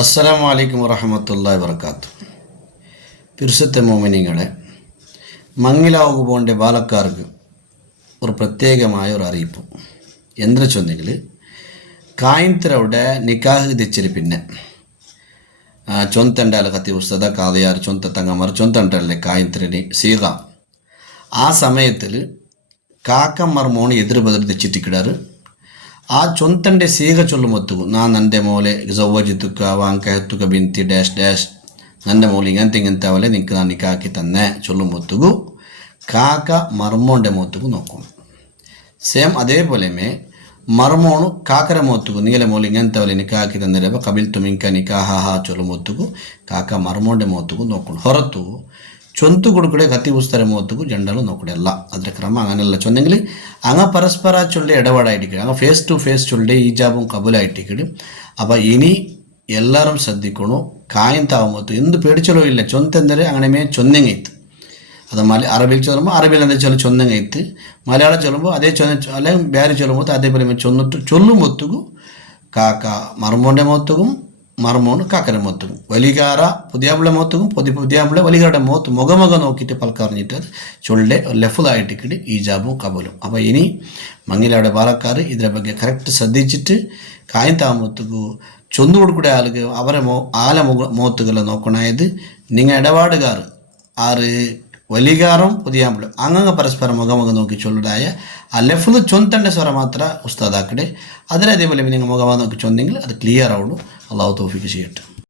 അസ്സലാമു അലൈക്കും വറഹമത്തുള്ളാഹി വബറകാതുഹു. പിർസത്തെ മോമിനിങ്ങളെ, മങ്ങിലാവുക പോകേണ്ട ബാലക്കാർക്ക് ഒരു പ്രത്യേകമായ ഒരു അറിയിപ്പ്. എന്തെന്ന് വെച്ചെങ്കിൽ, കായംതിരവിടെ നിക്കാഹ് തെച്ചിരി പിന്നെ ചൊന്തണ്ടാൽ കത്തി ഉസ്തദ കാതയാർ ചൊന്ത തങ്ങമാർ ചൊന്തണ്ടല്ലേ കായംതിരനി സീക ആ സമയത്തിൽ കാക്കമ്മർ മോണ് എതിർ ബദർ തെച്ചിട്ടിക്കിടാറ്. ആ ചൊന്തൻ്റെ സീക ചൊല്ലുമൊത്തുകു നാ നൻ്റെ മോലെ സൗവജിത്തുക്ക വാങ്കത്തുക ബിന്തി ഡാഷ് ഡാഷ് നൻ്റെ മോലെ ഇങ്ങനത്തെ അവലെ നിനക്ക് ഞാൻ നിക്കാക്കി തന്നെ ചൊല്ലുമൊത്തുകു കാക്ക മർമോൻ്റെ മോത്തുകു നോക്കും. സെയിം അതേപോലെ മർമോണു കാക്കര മോത്തുകു നീലെ മോലെ ഇങ്ങനത്തെ അവലെ നിക്കാക്കി തന്നിരപ്പോൾ കബിൽ തുമിങ്ക നിക്കാഹാ ചൊല്ലുമൊത്തുകു കാക്ക മർമോൻ്റെ മോത്തുകു നോക്കണം. ಹೊರತು ಚೊಂತು ಕೊಡುಕಡೆ ಕತ್ತಿ ಉಸ್ತಾರೆ ಮೂವತ್ತಿಗೂ ಜಂಡಲು ನೋಕಡೆ ಅಲ್ಲ. ಅದರ ಕ್ರಮ അങ്ങനെയല്ല ചൊന്നെങ്കിൽ അങ്ങ് പരസ്പര ചൊല്ലി ഇടപാടായിട്ടിക്കട് അങ്ങ് ഫേസ് ടു ഫേസ് ചൊല്ലി ഈജാബും കബൂലായിട്ടിക്കട്. അപ്പോൾ ഇനി എല്ലാവരും ശ്രദ്ധിക്കണു. കായಂತಾവുമ്പോൾ എന്ത് പേടിച്ചലോ ഇല്ല. ചൊന്തെന്തരെ അങ്ങനെ ചൊന്നെങ്ങൈത്ത് അത് അറബിയിൽ ചൊല്ലുമ്പോൾ അറബിയിൽ എന്താ ചൊല്ലു ചൊന്നെങ്ങൈത്ത്, മലയാളം ചൊല്ലുമ്പോൾ അതേ അല്ലെങ്കിൽ ಬೇರೆ ചൊല്ലുമ്പോൾ അതേപോലെ ചൊന്നിട്ട് ചൊല്ലുമൊത്തുകു കാക്ക മർമോൻ്റെ മോത്തുകും മർമോണ് കാക്കര മോത്തും വലികാറ പുതിയാപ്പിളെ മോത്തും പുതിയാപ്പിളെ വലികാരുടെ മോത്ത് മുഖമുഖ നോക്കിയിട്ട് പൽക്കറിഞ്ഞിട്ട് ചൊല്ലെ ലെഫുതായിട്ടിക്കിട്ട് ഈജാബും കബൂലും. അപ്പോൾ ഇനി മങ്ങിലവിടെ ബാലക്കാർ ഇതിനെ ಬಗ್ಗೆ കറക്റ്റ് ശ്രദ്ധിച്ചിട്ട് കായಂತಾവുമ്പോഴത്തേക്കു ചൊന്നു കൊടുക്കൂടെ ആൾക്ക് അവരെ ആല മോത്തുകളെ നോക്കണായത് നിങ്ങൾ ഇടപാടുകാർ ആറ് വലികാറും പുതിയാപ്പിളും അങ്ങ് പരസ്പരം മുഖമുഖ നോക്കി ചൊല്ലുടായ ആ ലെഫ്റ്റ് ചൊന്തൻ്റെ സ്വര മാത്ര ഉസ്താദാക്കടെ. അതിൽ അതേപോലെ നിങ്ങൾ മുഖമുഖ നോക്കി ചൊന്നെങ്കിൽ അത് ക്ലിയർ ആവുള്ളൂ. അള്ളാഹു തൗഫീഖ് ചെയ്യട്ടെ.